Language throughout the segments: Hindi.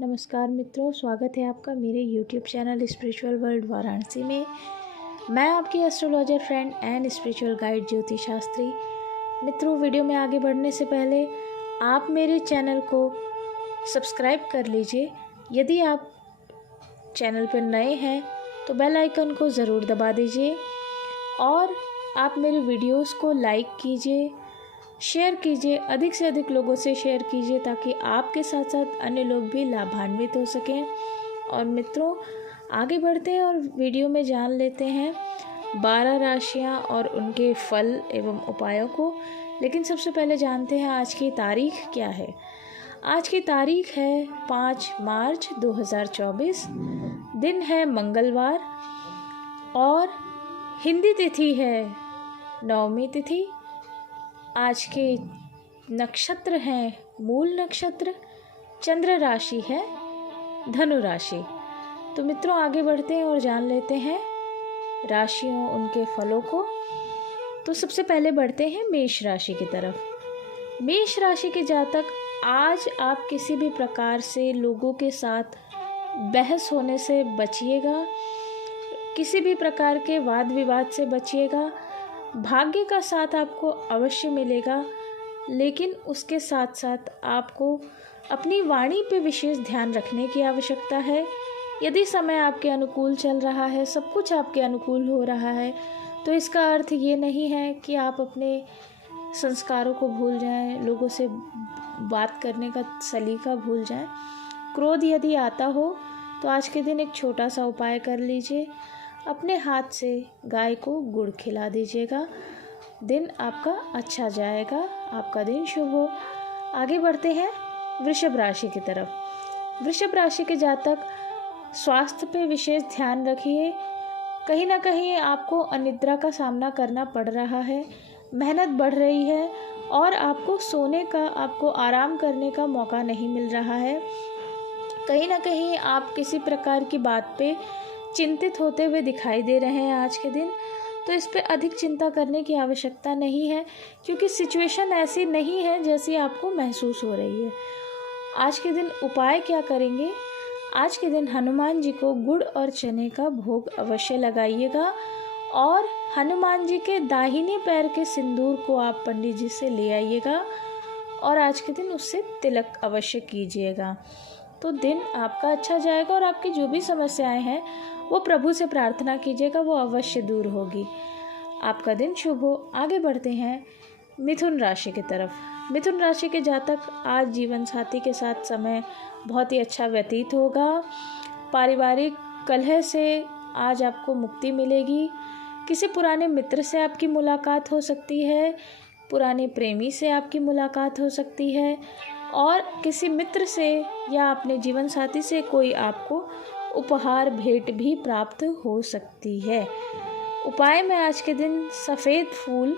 नमस्कार मित्रों, स्वागत है आपका मेरे YouTube channel spiritual world Varanasi में। मैं आपकी astrologer friend and spiritual guide Jyoti Shastri. मित्रों, वीडियो में आगे बढ़ने से पहले आप मेरे चैनल को सब्सक्राइब कर लीजिए। यदि आप चैनल पर नए हैं तो बेल आइकन को ज़रूर दबा दीजिए और आप मेरे वीडियोस को लाइक कीजिए, शेयर कीजिए, अधिक से अधिक लोगों से शेयर कीजिए ताकि आपके साथ साथ अन्य लोग भी लाभान्वित हो सकें। और मित्रों, आगे बढ़ते हैं और वीडियो में जान लेते हैं 12 राशियां और उनके फल एवं उपायों को। लेकिन सबसे पहले जानते हैं आज की तारीख क्या है। आज की तारीख है 5 मार्च 2024। दिन है मंगलवार और हिंदी तिथि है नवमी तिथि। आज के नक्षत्र हैं मूल नक्षत्र, चंद्र राशि है धनु राशि। तो मित्रों, आगे बढ़ते हैं और जान लेते हैं राशियों उनके फलों को। तो सबसे पहले बढ़ते हैं मेष राशि की तरफ। मेष राशि के जातक, आज आप किसी भी प्रकार से लोगों के साथ बहस होने से बचिएगा, किसी भी प्रकार के वाद विवाद से बचिएगा। भाग्य का साथ आपको अवश्य मिलेगा, लेकिन उसके साथ साथ आपको अपनी वाणी पे विशेष ध्यान रखने की आवश्यकता है। यदि समय आपके अनुकूल चल रहा है, सब कुछ आपके अनुकूल हो रहा है, तो इसका अर्थ ये नहीं है कि आप अपने संस्कारों को भूल जाएं, लोगों से बात करने का सलीका भूल जाएं। क्रोध यदि आता हो तो आज के दिन एक छोटा सा उपाय कर लीजिए। अपने हाथ से गाय को गुड़ खिला दीजिएगा। दिन आपका अच्छा जाएगा, आपका दिन शुभ हो। आगे बढ़ते हैं वृषभ राशि की तरफ। वृषभ राशि के जातक, स्वास्थ्य पे विशेष ध्यान रखिए। कहीं ना कहीं आपको अनिद्रा का सामना करना पड़ रहा है, मेहनत बढ़ रही है और आपको सोने का, आपको आराम करने का मौका नहीं मिल रहा है। कहीं ना कहीं आप किसी प्रकार की बात पे चिंतित होते हुए दिखाई दे रहे हैं आज के दिन। तो इस पे अधिक चिंता करने की आवश्यकता नहीं है, क्योंकि सिचुएशन ऐसी नहीं है जैसी आपको महसूस हो रही है। आज के दिन उपाय क्या करेंगे? आज के दिन हनुमान जी को गुड़ और चने का भोग अवश्य लगाइएगा और हनुमान जी के दाहिने पैर के सिंदूर को आप पंडित जी से ले आइएगा और आज के दिन उससे तिलक अवश्य कीजिएगा। तो दिन आपका अच्छा जाएगा और आपकी जो भी समस्याएं हैं वो प्रभु से प्रार्थना कीजिएगा, वो अवश्य दूर होगी। आपका दिन शुभ हो। आगे बढ़ते हैं मिथुन राशि की तरफ। मिथुन राशि के जातक, आज जीवन साथी के साथ समय बहुत ही अच्छा व्यतीत होगा। पारिवारिक कलह से आज आपको मुक्ति मिलेगी। किसी पुराने मित्र से आपकी मुलाकात हो सकती है, पुराने प्रेमी से आपकी मुलाकात हो सकती है और किसी मित्र से या अपने जीवन साथी से कोई आपको उपहार भेंट भी प्राप्त हो सकती है। उपाय में आज के दिन सफ़ेद फूल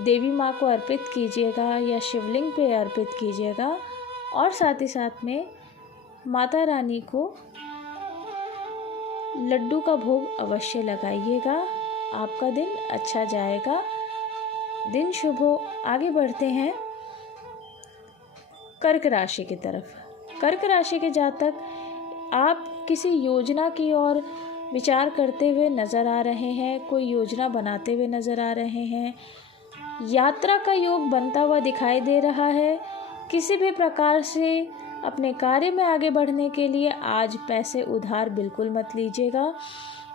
देवी माँ को अर्पित कीजिएगा या शिवलिंग पे अर्पित कीजिएगा और साथ ही साथ में माता रानी को लड्डू का भोग अवश्य लगाइएगा। आपका दिन अच्छा जाएगा, दिन शुभ हो। आगे बढ़ते हैं कर्क राशि की तरफ। कर्क राशि के जातक, आप किसी योजना की ओर विचार करते हुए नज़र आ रहे हैं, कोई योजना बनाते हुए नज़र आ रहे हैं। यात्रा का योग बनता हुआ दिखाई दे रहा है। किसी भी प्रकार से अपने कार्य में आगे बढ़ने के लिए आज पैसे उधार बिल्कुल मत लीजिएगा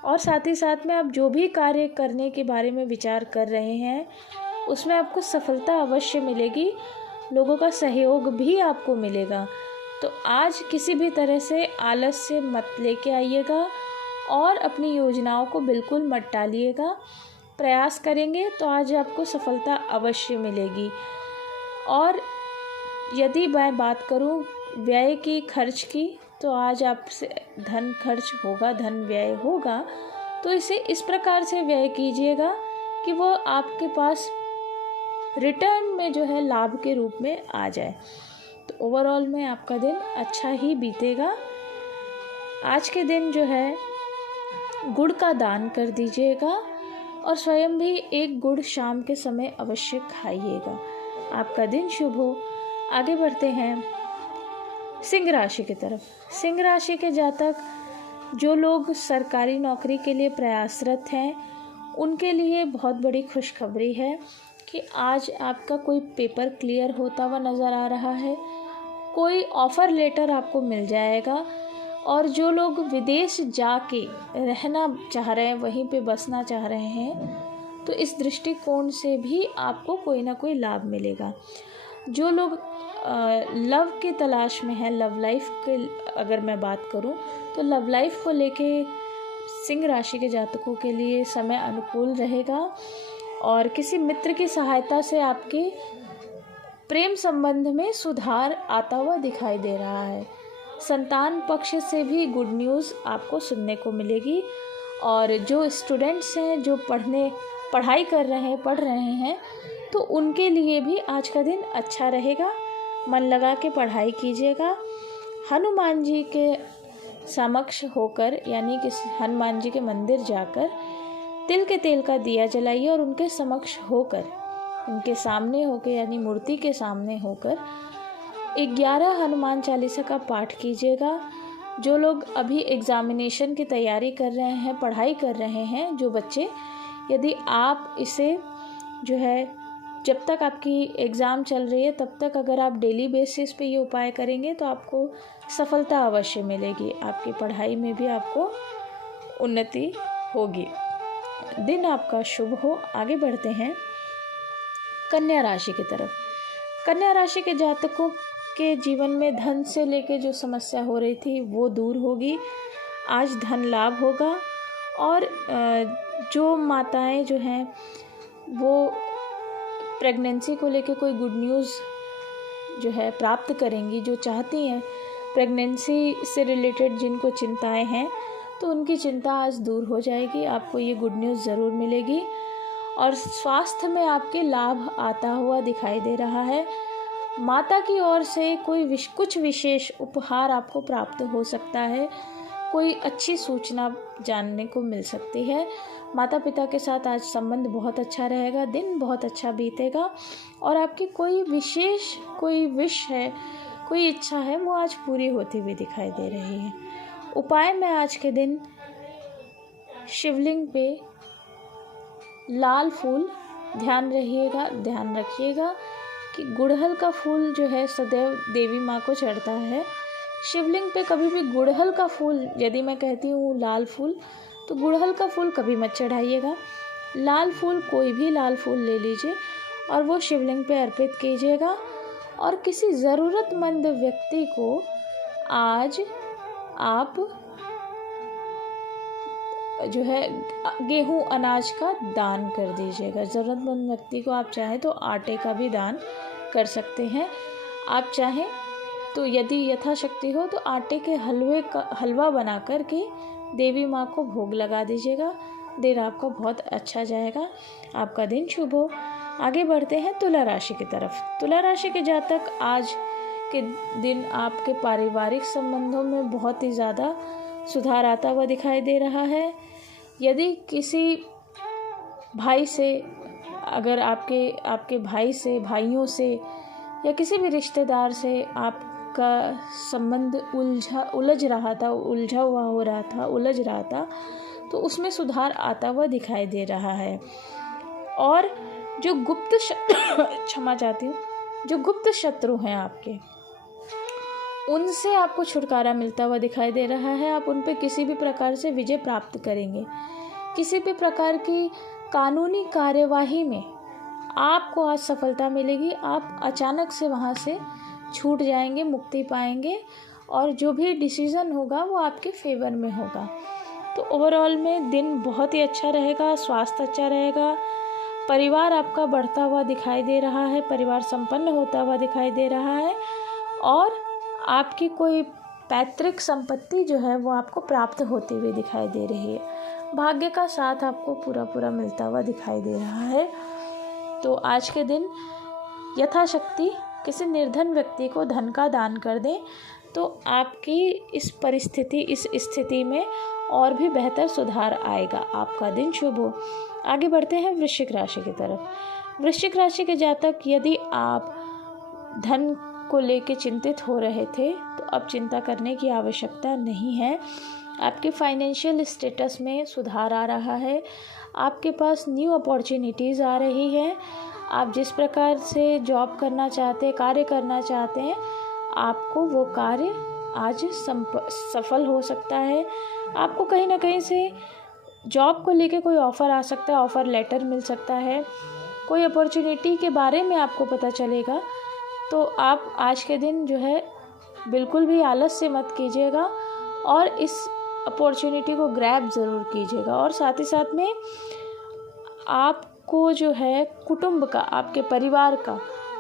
और साथ ही साथ में आप जो भी कार्य करने के बारे में विचार कर रहे हैं उसमें आपको सफलता अवश्य मिलेगी, लोगों का सहयोग भी आपको मिलेगा। तो आज किसी भी तरह से आलस्य मत लेके आइएगा और अपनी योजनाओं को बिल्कुल मत टालिएगा। प्रयास करेंगे तो आज आपको सफलता अवश्य मिलेगी। और यदि मैं बात करूं व्यय की, खर्च की, तो आज आपसे धन खर्च होगा, धन व्यय होगा। तो इसे इस प्रकार से व्यय कीजिएगा कि वो आपके पास रिटर्न में जो है लाभ के रूप में आ जाए। तो ओवरऑल में आपका दिन अच्छा ही बीतेगा। आज के दिन जो है गुड़ का दान कर दीजिएगा और स्वयं भी एक गुड़ शाम के समय अवश्य खाइएगा। आपका दिन शुभ हो। आगे बढ़ते हैं सिंह राशि की तरफ, सिंह राशि के जातक जो लोग सरकारी नौकरी के लिए प्रयासरत हैं उनके लिए बहुत बड़ी खुशखबरी है कि आज आपका कोई पेपर क्लियर होता हुआ नज़र आ रहा है, कोई ऑफ़र लेटर आपको मिल जाएगा। और जो लोग विदेश जाके रहना चाह रहे हैं, वहीं पे बसना चाह रहे हैं, तो इस दृष्टिकोण से भी आपको कोई ना कोई लाभ मिलेगा। जो लोग लव की तलाश में हैं, लव लाइफ के अगर मैं बात करूं तो लव लाइफ को लेके सिंह राशि के जातकों के लिए समय अनुकूल रहेगा और किसी मित्र की सहायता से आपके प्रेम संबंध में सुधार आता हुआ दिखाई दे रहा है। संतान पक्ष से भी गुड न्यूज़ आपको सुनने को मिलेगी। और जो स्टूडेंट्स हैं, जो पढ़ाई कर रहे हैं, पढ़ रहे हैं, तो उनके लिए भी आज का दिन अच्छा रहेगा। मन लगा के पढ़ाई कीजिएगा। हनुमान जी के समक्ष होकर, यानी कि हनुमान जी के मंदिर जाकर तिल के तेल का दिया जलाइए और उनके समक्ष होकर, उनके सामने होकर, यानी मूर्ति के सामने होकर 11 हनुमान चालीसा का पाठ कीजिएगा। जो लोग अभी एग्ज़ामिनेशन की तैयारी कर रहे हैं, पढ़ाई कर रहे हैं, जो बच्चे, यदि आप इसे जो है जब तक आपकी एग्ज़ाम चल रही है तब तक अगर आप डेली बेसिस पे ये उपाय करेंगे तो आपको सफलता अवश्य मिलेगी। आपकी पढ़ाई में भी आपको उन्नति होगी। दिन आपका शुभ हो। आगे बढ़ते हैं कन्या राशि की तरफ। कन्या राशि के जातकों के जीवन में धन से लेके जो समस्या हो रही थी वो दूर होगी। आज धन लाभ होगा और जो माताएं जो हैं वो प्रेगनेंसी को लेके कोई गुड न्यूज़ जो है प्राप्त करेंगी। जो चाहती हैं प्रेगनेंसी से रिलेटेड, जिनको चिंताएं हैं, तो उनकी चिंता आज दूर हो जाएगी। आपको ये गुड न्यूज़ ज़रूर मिलेगी और स्वास्थ्य में आपके लाभ आता हुआ दिखाई दे रहा है। माता की ओर से कुछ विशेष उपहार आपको प्राप्त हो सकता है। कोई अच्छी सूचना जानने को मिल सकती है। माता पिता के साथ आज संबंध बहुत अच्छा रहेगा। दिन बहुत अच्छा बीतेगा और आपकी कोई विश है, कोई इच्छा है, वो आज पूरी होती हुई दिखाई दे रही है। उपाय में आज के दिन शिवलिंग पे लाल फूल, ध्यान रखिएगा कि गुड़हल का फूल जो है सदैव देवी माँ को चढ़ता है। शिवलिंग पे कभी भी गुड़हल का फूल, यदि मैं कहती हूँ लाल फूल, तो गुड़हल का फूल कभी मत चढ़ाइएगा। लाल फूल, कोई भी लाल फूल ले लीजिए और वो शिवलिंग पे अर्पित कीजिएगा। और किसी ज़रूरतमंद व्यक्ति को आज आप जो है गेहूं अनाज का दान कर दीजिएगा। ज़रूरतमंद व्यक्ति को आप चाहें तो आटे का भी दान कर सकते हैं। आप चाहें तो यदि यथाशक्ति हो तो आटे के हलवा बना कर के देवी माँ को भोग लगा दीजिएगा। दिन आपका बहुत अच्छा जाएगा। आपका दिन शुभ हो। आगे बढ़ते हैं तुला राशि की तरफ। तुला राशि के जातक आज के दिन आपके पारिवारिक संबंधों में बहुत ही ज़्यादा सुधार आता हुआ दिखाई दे रहा है। यदि किसी भाई से, अगर आपके भाई से, भाइयों से या किसी भी रिश्तेदार से आपका संबंध उलझ रहा था, तो उसमें सुधार आता हुआ दिखाई दे रहा है। और जो गुप्त शत्रु हैं आपके, उनसे आपको छुटकारा मिलता हुआ दिखाई दे रहा है। आप उन पे किसी भी प्रकार से विजय प्राप्त करेंगे। किसी भी प्रकार की कानूनी कार्यवाही में आपको आज सफलता मिलेगी। आप अचानक से वहाँ से छूट जाएंगे, मुक्ति पाएंगे और जो भी डिसीज़न होगा वो आपके फेवर में होगा। तो ओवरऑल में दिन बहुत ही अच्छा रहेगा। स्वास्थ्य अच्छा रहेगा। परिवार आपका बढ़ता हुआ दिखाई दे रहा है। परिवार संपन्न होता हुआ दिखाई दे रहा है और आपकी कोई पैतृक संपत्ति जो है वो आपको प्राप्त होती हुई दिखाई दे रही है। भाग्य का साथ आपको पूरा मिलता हुआ दिखाई दे रहा है। तो आज के दिन यथाशक्ति किसी निर्धन व्यक्ति को धन का दान कर दें तो आपकी इस स्थिति में और भी बेहतर सुधार आएगा। आपका दिन शुभ हो। आगे बढ़ते हैं वृश्चिक राशि की तरफ। वृश्चिक राशि के जातक, यदि आप धन को लेके चिंतित हो रहे थे तो अब चिंता करने की आवश्यकता नहीं है। आपके फाइनेंशियल स्टेटस में सुधार आ रहा है, आपके पास न्यू अपॉर्चुनिटीज़ आ रही हैं। आप जिस प्रकार से जॉब करना चाहते हैं, कार्य करना चाहते हैं, आपको वो कार्य आज सफल हो सकता है। आपको कहीं ना कहीं से जॉब को लेके कोई ऑफ़र आ सकता है, ऑफ़र लेटर मिल सकता है, कोई अपॉर्चुनिटी के बारे में आपको पता चलेगा। तो आप आज के दिन जो है बिल्कुल भी आलस से मत कीजिएगा और इस अपॉर्चुनिटी को ग्रैब ज़रूर कीजिएगा। और साथ ही साथ में आपको जो है कुटुंब का, आपके परिवार का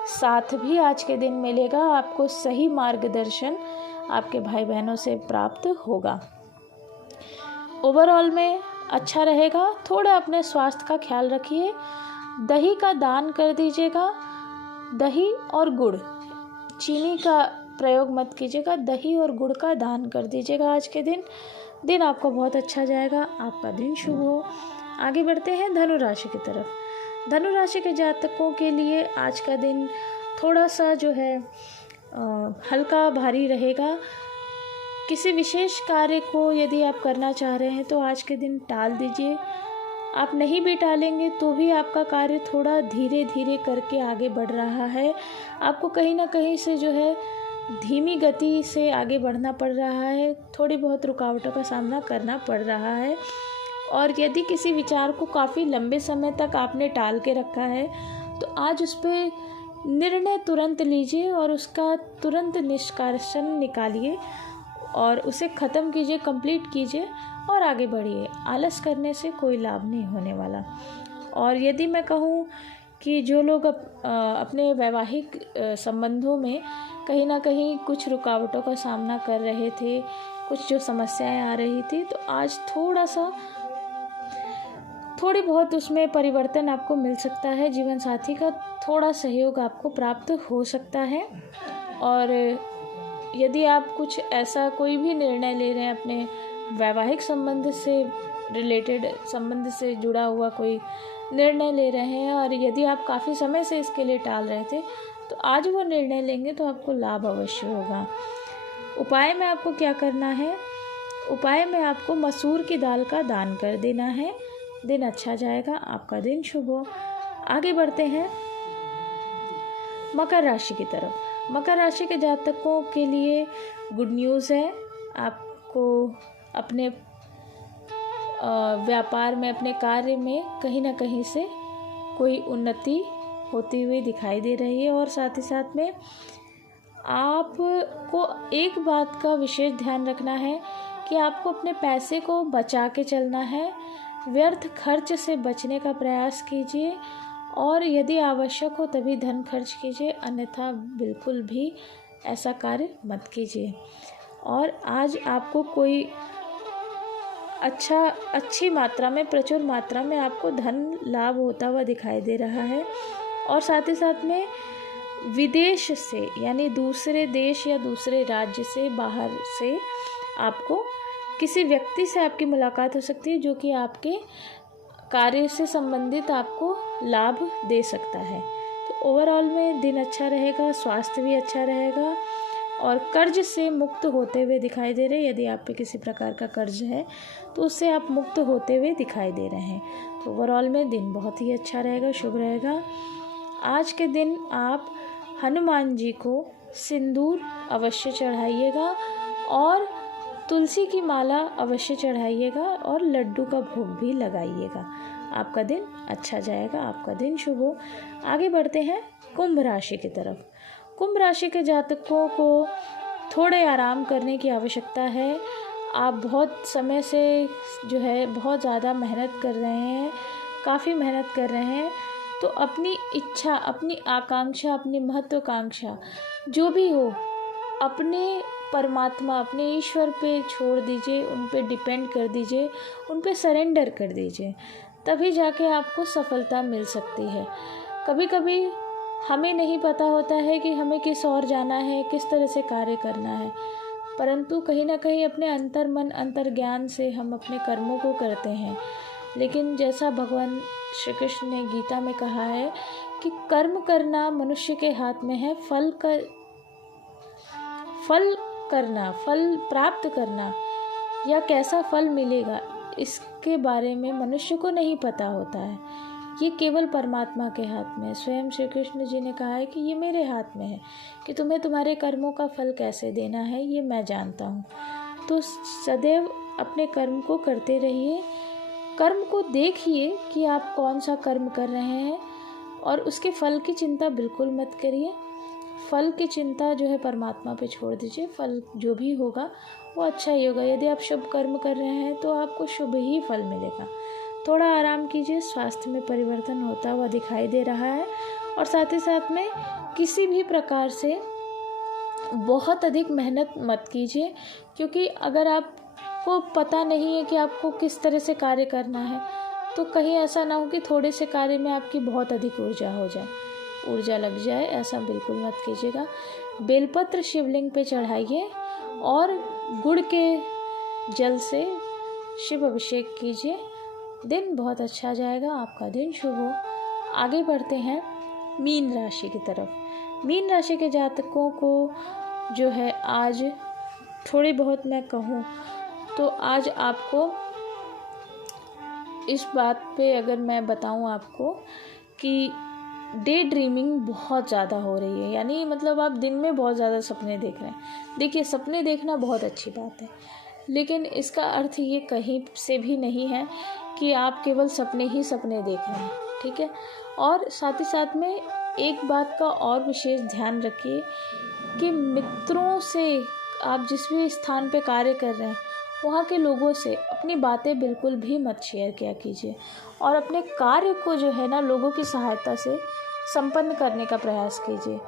साथ भी आज के दिन मिलेगा। आपको सही मार्गदर्शन आपके भाई बहनों से प्राप्त होगा। ओवरऑल में अच्छा रहेगा। थोड़ा अपने स्वास्थ्य का ख्याल रखिए। दही का दान कर दीजिएगा। दही और गुड़, चीनी का प्रयोग मत कीजिएगा, दही और गुड़ का दान कर दीजिएगा। आज के दिन आपका बहुत अच्छा जाएगा। आपका दिन शुभ हो। आगे बढ़ते हैं धनु राशि की तरफ। धनु राशि के जातकों के लिए आज का दिन थोड़ा सा जो है हल्का भारी रहेगा। किसी विशेष कार्य को यदि आप करना चाह रहे हैं तो आज के दिन टाल दीजिए। आप नहीं भी टालेंगे तो भी आपका कार्य थोड़ा धीरे धीरे करके आगे बढ़ रहा है। आपको कहीं ना कहीं से जो है धीमी गति से आगे बढ़ना पड़ रहा है, थोड़ी बहुत रुकावटों का सामना करना पड़ रहा है। और यदि किसी विचार को काफ़ी लंबे समय तक आपने टाल के रखा है तो आज उस पर निर्णय तुरंत लीजिए और उसका तुरंत निष्कर्षण निकालिए और उसे ख़त्म कीजिए, कंप्लीट कीजिए और आगे बढ़िए। आलस करने से कोई लाभ नहीं होने वाला। और यदि मैं कहूँ कि जो लोग अपने वैवाहिक संबंधों में कहीं ना कहीं कुछ रुकावटों का सामना कर रहे थे, कुछ जो समस्याएं आ रही थी, तो आज थोड़ी बहुत उसमें परिवर्तन आपको मिल सकता है। जीवन साथी का थोड़ा सहयोग आपको प्राप्त हो सकता है। और यदि आप कुछ ऐसा कोई भी निर्णय ले रहे हैं, अपने वैवाहिक संबंध से रिलेटेड, संबंध से जुड़ा हुआ कोई निर्णय ले रहे हैं और यदि आप काफ़ी समय से इसके लिए टाल रहे थे, तो आज वो निर्णय लेंगे तो आपको लाभ अवश्य होगा। उपाय में आपको क्या करना है? उपाय में आपको मसूर की दाल का दान कर देना है। दिन अच्छा जाएगा, आपका दिन शुभ हो। आगे बढ़ते हैं मकर राशि की तरफ। मकर राशि के जातकों के लिए गुड न्यूज़ है। आपको अपने व्यापार में, अपने कार्य में कहीं ना कहीं से कोई उन्नति होती हुई दिखाई दे रही है। और साथ ही साथ में आपको एक बात का विशेष ध्यान रखना है कि आपको अपने पैसे को बचा के चलना है। व्यर्थ खर्च से बचने का प्रयास कीजिए और यदि आवश्यक हो तभी धन खर्च कीजिए, अन्यथा बिल्कुल भी ऐसा कार्य मत कीजिए। और आज आपको कोई अच्छी मात्रा में, प्रचुर मात्रा में आपको धन लाभ होता हुआ दिखाई दे रहा है। और साथ ही साथ में विदेश से, यानी दूसरे देश या दूसरे राज्य से, बाहर से आपको किसी व्यक्ति से आपकी मुलाकात हो सकती है जो कि आपके कार्य से संबंधित आपको लाभ दे सकता है। तो ओवरऑल में दिन अच्छा रहेगा, स्वास्थ्य भी अच्छा रहेगा और कर्ज से मुक्त होते हुए दिखाई दे रहे। यदि आप पे किसी प्रकार का कर्ज है तो उससे आप मुक्त होते हुए दिखाई दे रहे हैं। तो ओवरऑल में दिन बहुत ही अच्छा रहेगा, शुभ रहेगा। आज के दिन आप हनुमान जी को सिंदूर अवश्य चढ़ाइएगा और तुलसी की माला अवश्य चढ़ाइएगा और लड्डू का भोग भी लगाइएगा। आपका दिन अच्छा जाएगा, आपका दिन शुभ हो। आगे बढ़ते हैं कुंभ राशि की तरफ। कुंभ राशि के जातकों को थोड़े आराम करने की आवश्यकता है। आप बहुत समय से जो है बहुत ज़्यादा मेहनत कर रहे हैं, काफ़ी मेहनत कर रहे हैं। तो अपनी इच्छा, अपनी आकांक्षा, अपनी महत्वाकांक्षा जो भी हो, अपने परमात्मा, अपने ईश्वर पे छोड़ दीजिए, उन पे डिपेंड कर दीजिए, उन पे सरेंडर कर दीजिए, तभी जाके आपको सफलता मिल सकती है। कभी कभी हमें नहीं पता होता है कि हमें किस ओर जाना है, किस तरह से कार्य करना है, परंतु कहीं ना कहीं अपने अंतर्मन, अंतर्ज्ञान से हम अपने कर्मों को करते हैं। लेकिन जैसा भगवान श्री कृष्ण ने गीता में कहा है कि कर्म करना मनुष्य के हाथ में है, फल करना, फल प्राप्त करना या कैसा फल मिलेगा, इसके बारे में मनुष्य को नहीं पता होता है। ये केवल परमात्मा के हाथ में है। स्वयं श्री कृष्ण जी ने कहा है कि ये मेरे हाथ में है कि तुम्हें तुम्हारे कर्मों का फल कैसे देना है, ये मैं जानता हूँ। तो सदैव अपने कर्म को करते रहिए, कर्म को देखिए कि आप कौन सा कर्म कर रहे हैं और उसके फल की चिंता बिल्कुल मत करिए। फल की चिंता जो है परमात्मा पे छोड़ दीजिए। फल जो भी होगा वो अच्छा ही होगा। यदि आप शुभ कर्म कर रहे हैं तो आपको शुभ ही फल मिलेगा। थोड़ा आराम कीजिए, स्वास्थ्य में परिवर्तन होता हुआ दिखाई दे रहा है। और साथ ही साथ में किसी भी प्रकार से बहुत अधिक मेहनत मत कीजिए, क्योंकि अगर आपको पता नहीं है कि आपको किस तरह से कार्य करना है तो कहीं ऐसा ना हो कि थोड़े से कार्य में आपकी बहुत अधिक ऊर्जा लग जाए। ऐसा बिल्कुल मत कीजिएगा। बेलपत्र शिवलिंग पे चढ़ाइए और गुड़ के जल से शिव अभिषेक कीजिए। दिन बहुत अच्छा जाएगा, आपका दिन शुभ हो। आगे बढ़ते हैं मीन राशि की तरफ। मीन राशि के जातकों को जो है आज थोड़ी बहुत मैं कहूँ तो आज आपको इस बात पे अगर मैं बताऊँ आपको कि डे ड्रीमिंग बहुत ज़्यादा हो रही है, यानी मतलब आप दिन में बहुत ज़्यादा सपने देख रहे हैं। देखिए, सपने देखना बहुत अच्छी बात है, लेकिन इसका अर्थ ये कहीं से भी नहीं है कि आप केवल सपने ही सपने देख रहे हैं, ठीक है। और साथ ही साथ में एक बात का और विशेष ध्यान रखिए कि मित्रों से, आप जिस भी स्थान पे कार्य कर रहे हैं वहाँ के लोगों से अपनी बातें बिल्कुल भी मत शेयर किया कीजिए और अपने कार्य को जो है ना लोगों की सहायता से संपन्न करने का प्रयास कीजिए।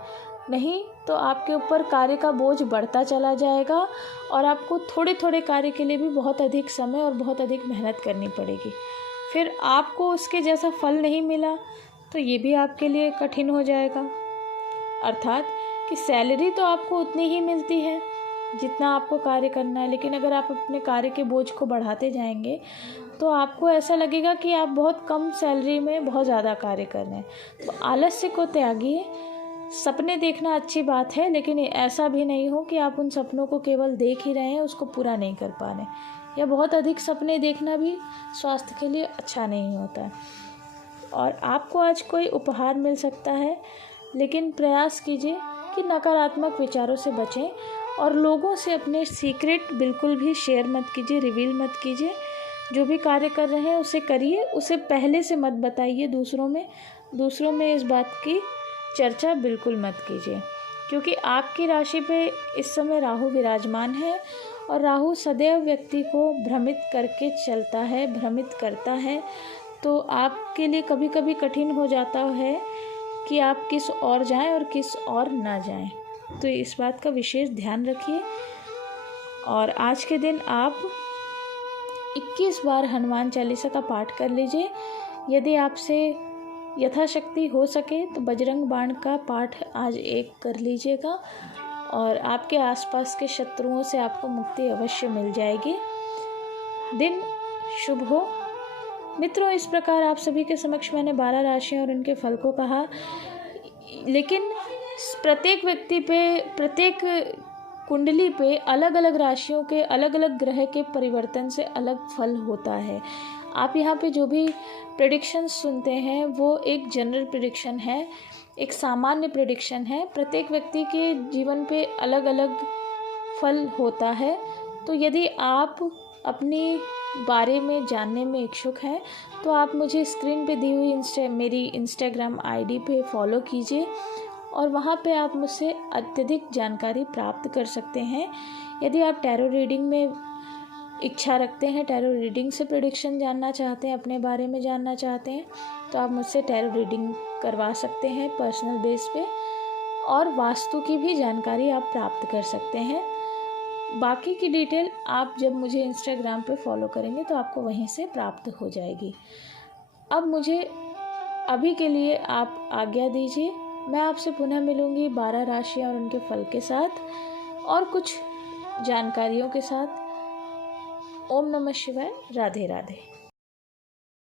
नहीं तो आपके ऊपर कार्य का बोझ बढ़ता चला जाएगा और आपको थोड़े थोड़े कार्य के लिए भी बहुत अधिक समय और बहुत अधिक मेहनत करनी पड़ेगी। फिर आपको उसके जैसा फल नहीं मिला तो ये भी आपके लिए कठिन हो जाएगा। अर्थात कि सैलरी तो आपको उतनी ही मिलती है जितना आपको कार्य करना है, लेकिन अगर आप अपने कार्य के बोझ को बढ़ाते जाएंगे तो आपको ऐसा लगेगा कि आप बहुत कम सैलरी में बहुत ज़्यादा कार्य कर रहे हैं। तो आलस्य को त्यागिए। सपने देखना अच्छी बात है, लेकिन ऐसा भी नहीं हो कि आप उन सपनों को केवल देख ही रहे हैं, उसको पूरा नहीं कर पा रहे। या बहुत अधिक सपने देखना भी स्वास्थ्य के लिए अच्छा नहीं होता है। और आपको आज कोई उपहार मिल सकता है, लेकिन प्रयास कीजिए कि नकारात्मक विचारों से बचें और लोगों से अपने सीक्रेट बिल्कुल भी शेयर मत कीजिए, रिवील मत कीजिए। जो भी कार्य कर रहे हैं उसे करिए, उसे पहले से मत बताइए दूसरों में इस बात की चर्चा बिल्कुल मत कीजिए, क्योंकि आपकी राशि पे इस समय राहु विराजमान है और राहु सदैव व्यक्ति को भ्रमित करके चलता है, भ्रमित करता है। तो आपके लिए कभी कभी कठिन हो जाता है कि आप किस ओर जाएं और किस ओर ना जाएं। तो इस बात का विशेष ध्यान रखिए। और आज के दिन आप 21 बार हनुमान चालीसा का पाठ कर लीजिए। यदि आपसे यथाशक्ति हो सके तो बजरंग बाण का पाठ आज एक कर लीजिएगा और आपके आसपास के शत्रुओं से आपको मुक्ति अवश्य मिल जाएगी। दिन शुभ हो। मित्रों, इस प्रकार आप सभी के समक्ष मैंने 12 राशियां और उनके फल को कहा, लेकिन प्रत्येक व्यक्ति पे, प्रत्येक कुंडली पे अलग अलग राशियों के अलग अलग ग्रह के परिवर्तन से अलग फल होता है। आप यहाँ पे जो भी प्रेडिक्शन सुनते हैं वो एक जनरल प्रेडिक्शन है, एक सामान्य प्रेडिक्शन है। प्रत्येक व्यक्ति के जीवन पे अलग अलग फल होता है। तो यदि आप अपने बारे में जानने में इच्छुक हैं तो आप मुझे स्क्रीन पे दी हुई मेरी इंस्टाग्राम आईडी पे फॉलो कीजिए और वहाँ पे आप मुझसे अत्यधिक जानकारी प्राप्त कर सकते हैं। यदि आप टैरो रीडिंग में इच्छा रखते हैं, टैरो रीडिंग से प्रेडिक्शन जानना चाहते हैं, अपने बारे में जानना चाहते हैं, तो आप मुझसे टैरो रीडिंग करवा सकते हैं पर्सनल बेस पे, और वास्तु की भी जानकारी आप प्राप्त कर सकते हैं। बाकी की डिटेल आप जब मुझे इंस्टाग्राम पे फॉलो करेंगे तो आपको वहीं से प्राप्त हो जाएगी। अब मुझे अभी के लिए आप आज्ञा दीजिए। मैं आपसे पुनः मिलूंगी 12 राशियां और उनके फल के साथ और कुछ जानकारियों के साथ। ओम नमः शिवाय। राधे राधे।